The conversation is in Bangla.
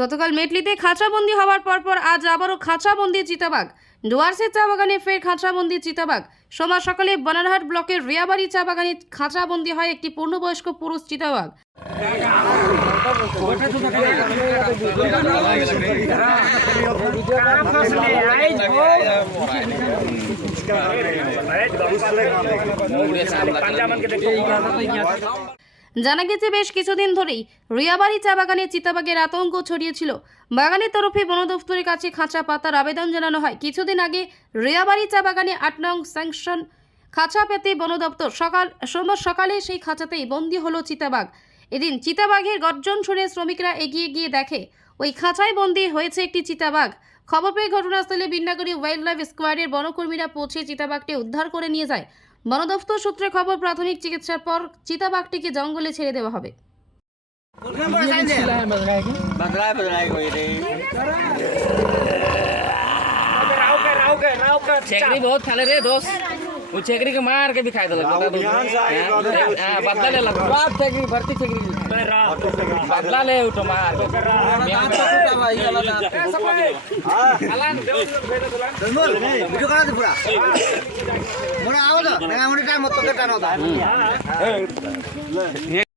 গতকাল মেটলিতে খাঁচাবন্দি হওয়ার পরপর আজ আবারও খাঁচাবন্দি চিতাবাঘ। ডুয়ার্সের চা বাগানে ফের খাঁচাবন্দি চিতাবাঘ। সোমবার সকালে বানারহাট ব্লকের রিয়াবাড়ি চা বাগানে খাঁচাবন্দি হয় একটি পূর্ণবয়স্ক পুরুষ চিতাবাঘ। জানা গেছে বেশ কিছুদিন ধরেই রিয়াবাড়ি চা বাগানে চিতাবাঘের আতঙ্ক ছড়িয়েছিল। বাগানের তরফে বন দফতরের কাছে খাঁচা পাতার আবেদন জানানো হয়। কিছুদিন আগে রিয়াবাড়ি চা বাগানে আট নং স্যাংশন খাঁচা পেতে বন দপ্তর সকাল, সোমবার সকালে সেই খাঁচাতেই বন্দি হলো চিতাবাঘ। এদিন চিতাবাঘের গর্জন শুনে শ্রমিকরা এগিয়ে গিয়ে দেখে, ওই খাঁচায় বন্দি হয়েছে একটি চিতাবাঘ। খবর পেয়ে ঘটনাস্থলে বিন্নাগরী ওয়াইল্ড লাইফ স্কোয়াডের বনকর্মীরা পৌঁছে চিতাবাঘটি উদ্ধার করে নিয়ে যায়। বন দফতর সূত্রে খবর প্রাথমিক চিকিৎসার পর চিতাবাঘটিকে জঙ্গলে ছেড়ে দেওয়া হবে बदलाय बदलाय कोई रे छेकरी बहुत खाले रे दोस्त वो छेकरी के मार के भी खाए दलक बता दो हां बदला ले लग बात छेकरी भर्ती छेकरी बदला ले उठो मार बिहान तो टूटा भाई हाँ। ये